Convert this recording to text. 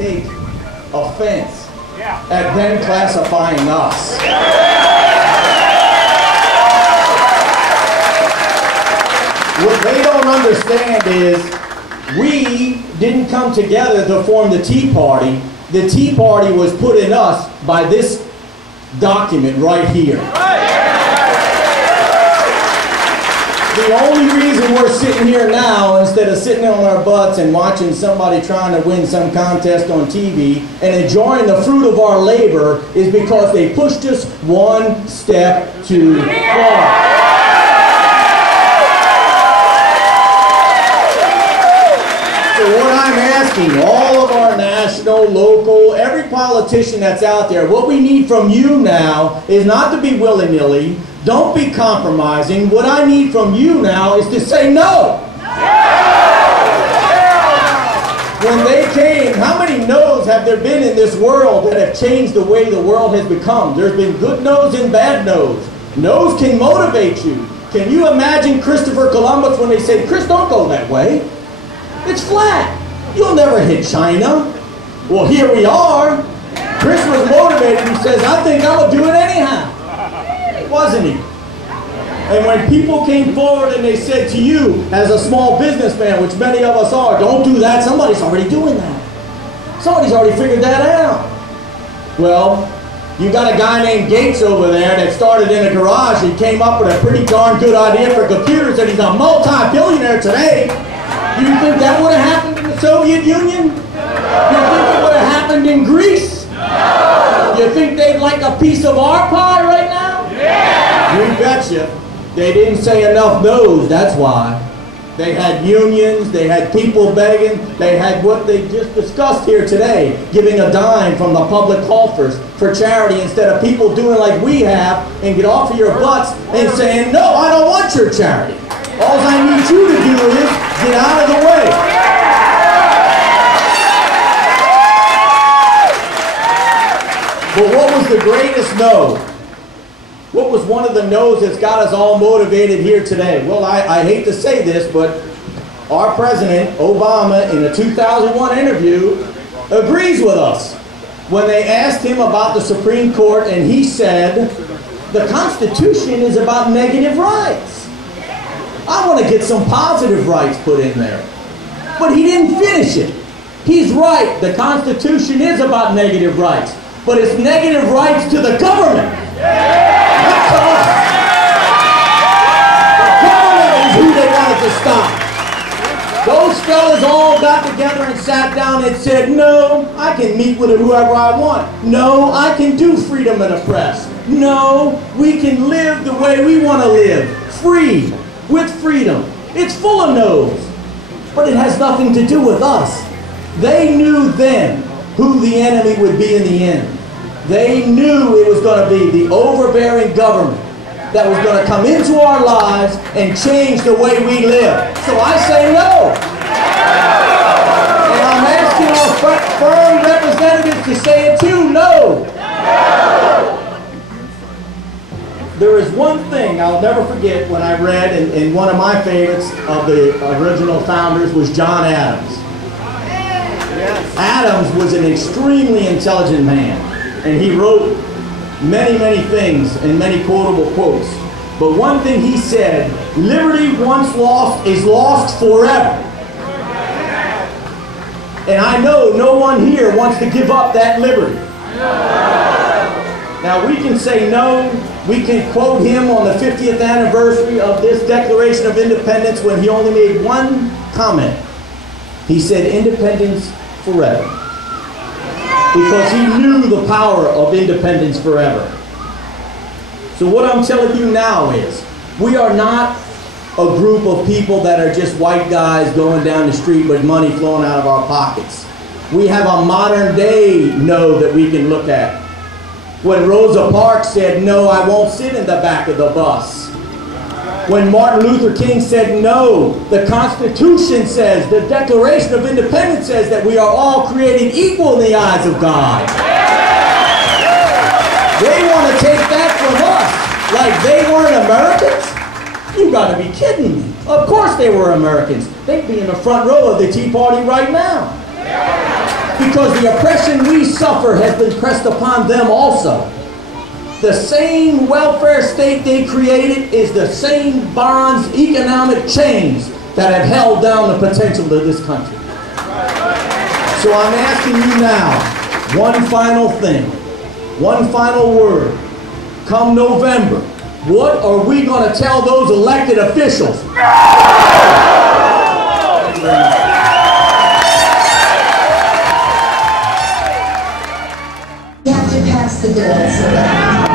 take offense at them classifying us. What they don't understand is we didn't come together to form the Tea Party. The Tea Party was put in us by this document right here. The only reason we're sitting here now, instead of sitting on our butts and watching somebody trying to win some contest on TV and enjoying the fruit of our labor, is because they pushed us one step too far. So what I'm asking all of our national, local, every politician that's out there, what we need from you now is not to be willy-nilly. Don't be compromising. What I need from you now is to say no. When they came, how many no's have there been in this world that have changed the way the world has become? There's been good no's and bad no's. No's can motivate you. Can you imagine Christopher Columbus when they said, Chris, don't go that way. It's flat. You'll never hit China. Well, here we are. Chris was motivated. He says, I think I will do it anyhow. Wasn't he? And when people came forward and they said to you, as a small businessman, which many of us are, don't do that, somebody's already doing that. Somebody's already figured that out. Well, you got a guy named Gates over there that started in a garage and came up with a pretty darn good idea for computers, and he's a multi-billionaire today. Do you think that would have happened in the Soviet Union? Do you think it would have happened in Greece? No. You think they'd like a piece of our pie right now? Yeah. You betcha. They didn't say enough no's, that's why. They had unions, they had people begging, they had what they just discussed here today, giving a dime from the public coffers for charity instead of people doing like we have and get off of your butts and saying, no, I don't want your charity. All I need you to do is get out of the way. But what was the greatest no? What was one of the no's that's got us all motivated here today? Well, I hate to say this, but our president, Obama, in a 2001 interview, agrees with us. When they asked him about the Supreme Court, and he said, the Constitution is about negative rights. I want to get some positive rights put in there. But he didn't finish it. He's right. The Constitution is about negative rights. But it's negative rights to the government. Not to us. The government is who they wanted to stop. Those fellas all got together and sat down and said, no, I can meet with whoever I want. No, I can do freedom of the press. No, we can live the way we want to live. Free. With freedom. It's full of no's, but it has nothing to do with us. They knew then who the enemy would be in the end. They knew it was going to be the overbearing government that was going to come into our lives and change the way we live. So I say no. And I'm asking our firm representatives to say it too, no. There is one thing I'll never forget when I read, and one of my favorites of the original founders was John Adams. Yes. Adams was an extremely intelligent man, and he wrote many, many things and many quotable quotes. But one thing he said, liberty once lost is lost forever. And I know no one here wants to give up that liberty. Now we can say no. We can quote him on the 50th anniversary of this Declaration of Independence when he only made one comment. He said, independence forever. Because he knew the power of independence forever. So what I'm telling you now is, we are not a group of people that are just white guys going down the street with money flowing out of our pockets. We have a modern day no that we can look at. When Rosa Parks said, no, I won't sit in the back of the bus. When Martin Luther King said, no, the Constitution says, the Declaration of Independence says that we are all created equal in the eyes of God. They want to take that from us like they weren't Americans? You got to be kidding me. Of course they were Americans. They'd be in the front row of the Tea Party right now. because the oppression we suffer has been pressed upon them also. The same welfare state they created is the same bonds, economic chains that have held down the potential of this country. So I'm asking you now, one final thing, one final word. Come November, what are we going to tell those elected officials? You have to pass the bill so that